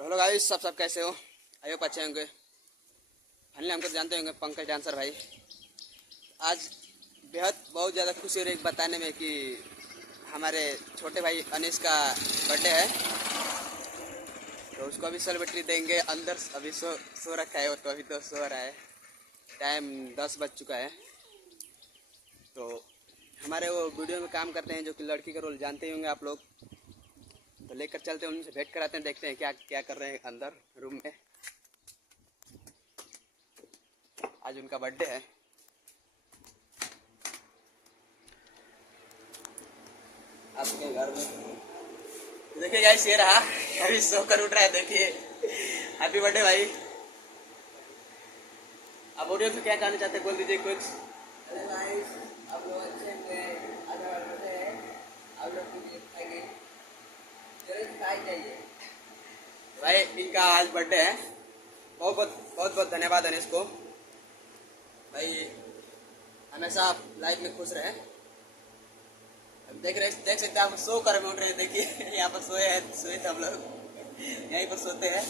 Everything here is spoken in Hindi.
तो हेलो गाइस, सब कैसे हो? आइए अच्छे होंगे। फाइनली हमको जानते होंगे पंकज डांसर भाई। आज बेहद बहुत ज़्यादा खुशी हो रही है बताने में कि हमारे छोटे भाई अनीश का बर्थडे है, तो उसको अभी सेलिब्रेटरी देंगे। अंदर अभी सो रखा है, वो तो अभी तो सो रहा है। टाइम 10 बज चुका है। तो हमारे वो वीडियो में काम करते हैं जो कि लड़की का रोल जानते ही होंगे आप लोग। तो लेकर चलते हैं, उनसे भेंट कराते हैं, देखते हैं क्या क्या कर रहे हैं अंदर रूम में। आज उनका बर्थडे है। आपके घर में देखिए गाइस, ये रहा अभी सोकर उठ रहा है। देखिए, हैप्पी बर्थडे भाई। आप ऑडियो में क्या कहना चाहते हैं, बोल दीजिए कुछ। अरे गाइस, आप लोग अच्छे होंगे। आज हमारा बर्थडे है, आप लोग भी खाएंगे, जरूर खाई जाइए भाई इनका आज बर्थडे है। बहुत बहुत धन्यवाद अनिश को भाई। हमेशा आप लाइफ में खुश रहे। देख सकते हैं आप, सो कर उठ रहे हैं। देखिए यहाँ पर सोए थे हम लोग, यहीं पर सोते हैं।